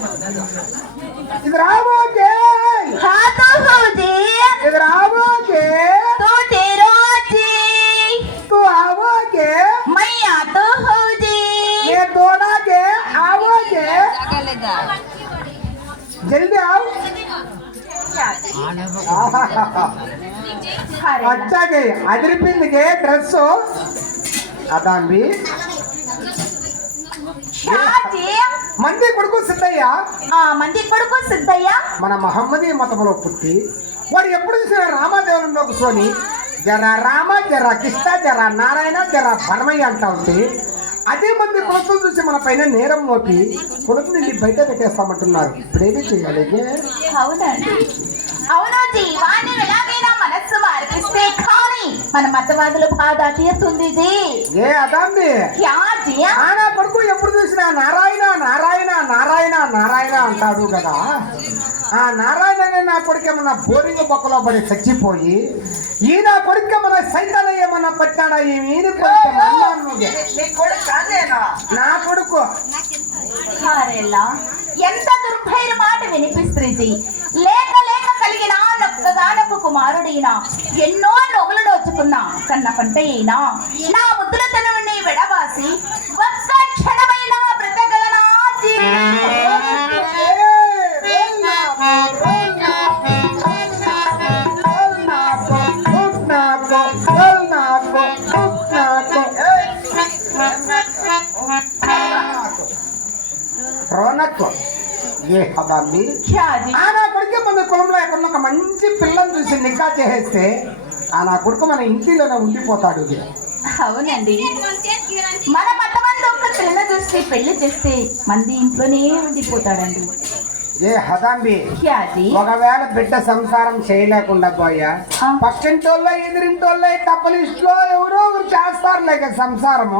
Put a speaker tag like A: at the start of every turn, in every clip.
A: इधर आओगे।
B: हाँ तो हो जी।
A: इधर आओगे
B: तो तेरो जी।
A: तू आओगे
B: मैं आ तो हो जी।
A: ये दौड़ागे आओगे जल्दी आओ अच्छा गई अदरिपिंद के ड्रेस अदांबी మంది కొడుకు సిద్ధయ్య
B: మంది కొడుకు సిద్ధయ్య
A: మన మహమ్మదీ మతంలో పుట్టి వాడు ఎప్పుడు చూసిన రామదేవునిలో కూర్చొని జర రామ జర కృష్ణ జర నారాయణ జర పరమయ్య అంటా ఉంటే అదే మంది కొడుకులు చూసి మన పైన నేరం మోపి కొడుకుని బయట పెట్టేస్తామంటున్నారు ఇప్పుడేమి చేయాలి
B: అవునండి అవును జీవాన్ని ఎలాగైనా మనస్సు మార్పిస్తే కానీ మన మతవాదుల బాధ తీరుతుంది
A: ఏ అదాంబి ఆనా కొడుకు ఎప్పుడు చూసినా నారాయణ నారాయణ నారాయణ నారాయణ అంటాడు కదా ఆ నారాయణనే నా కొడుకు ఏమన్నా బోరింగ్ బొక్కలో పడి చచ్చిపోయి ఈయన కొడుకు ఏమన్నా సైతాన్ని ఏమన్నా పట్టాడా ఈయన నా కొడుకు
B: ఎంత దుర్భైర మాట వినిపిస్తుంది లేక లేక కలిగిన నొక్కగానొక్క కుమారుడైనా ఎన్నో నొగులు నోచుకున్నా కన్న పంట అయినా నా ముద్దుల తనుని విడవాసి ఒక్క క్షణమైన బ్రతగలనా
A: నా కొడుకు మన కులంలో ఎక్కడ ఒక మంచి పిల్లని చూసి నికా చేసేస్తే ఆ నా కొడుకు మన ఇంటిలోనే ఉండిపోతాడు
B: అవునండి మన మతమంది ఒక్క పిల్ల చూస్తే పెళ్లి చేస్తే మంది ఇంట్లోనే ఉండిపోతాడండి
A: ఏ హదాంబి ఒకవేళ బిడ్డ సంసారం చేయలేకుండా పోయా పక్కింటోళ్ళ ఎదిరింటోళ్ళ తప్పలిస్ట్లో ఎవరో ఒకరు చేస్తారు లేక సంసారము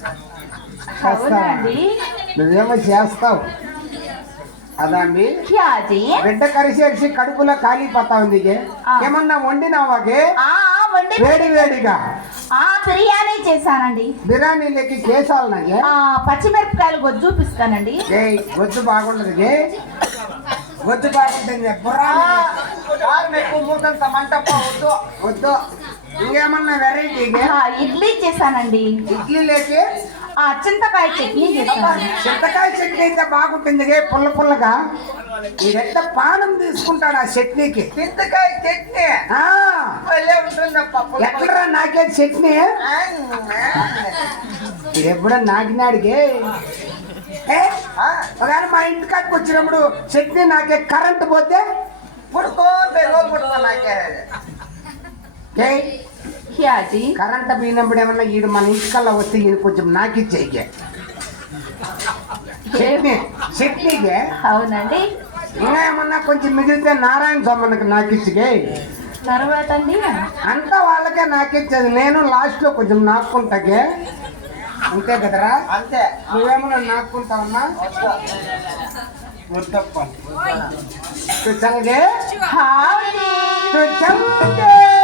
A: నువ్వేమో చేస్తావు అదాంబి బిడ్డ కరిసేసి కడుపులో కాలిపోతా ఉంది ఏమన్నా వండినావాకే వేడి వేడిగా
B: బిర్యానీ చేశానండి
A: బిర్యానీ లెక్కి కేసాలు నాకే
B: పచ్చిమిరపకాయలు గొజ్జు చూపిస్తానండి
A: గొజ్జు బాగుండదు గొజ్జు బాగుంటుంది మూతంత మంటప్ప వద్దు వద్దు ఇంకేమన్నా వెరైటీ
B: ఇడ్లీ చేశానండి
A: ఇడ్లీ లేకి
B: చింతకాయ చట్నీ చేశాను
A: చింతకాయ చట్నీ అయితే బాగుంటుంది పుల్ల పుల్లగా ఇదంతా పానం తీసుకుంటాడు ఆ చట్నీకి చింతకాయ చట్నీ ఎట్లరా నాకే చట్నీ ఎప్పుడో నాకినాడికి ఒకవేళ మా ఇంటి కాడికి వచ్చినప్పుడు చట్నీ నాకే కరెంట్ పోతే కరెంట్ పోయినప్పుడు ఏమన్నా ఈడు మన ఇంటికల్లా వస్తే ఈయన కొంచెం నాకిచ్చేయకే చట్నీకే
B: అవునండి
A: ఇంకా ఏమన్నా కొంచెం మిగిలితే నారాయణ స్వామికి నాకిచ్చికే
B: తర్వాత
A: అంతా వాళ్ళకే నాకిచ్చేది నేను లాస్ట్ లో కొంచెం నాక్కుంటాకే అంతే కదరా అంతే నువ్వేమన్నా నాక్కుంటావన్నా చల్లగే చల్లగే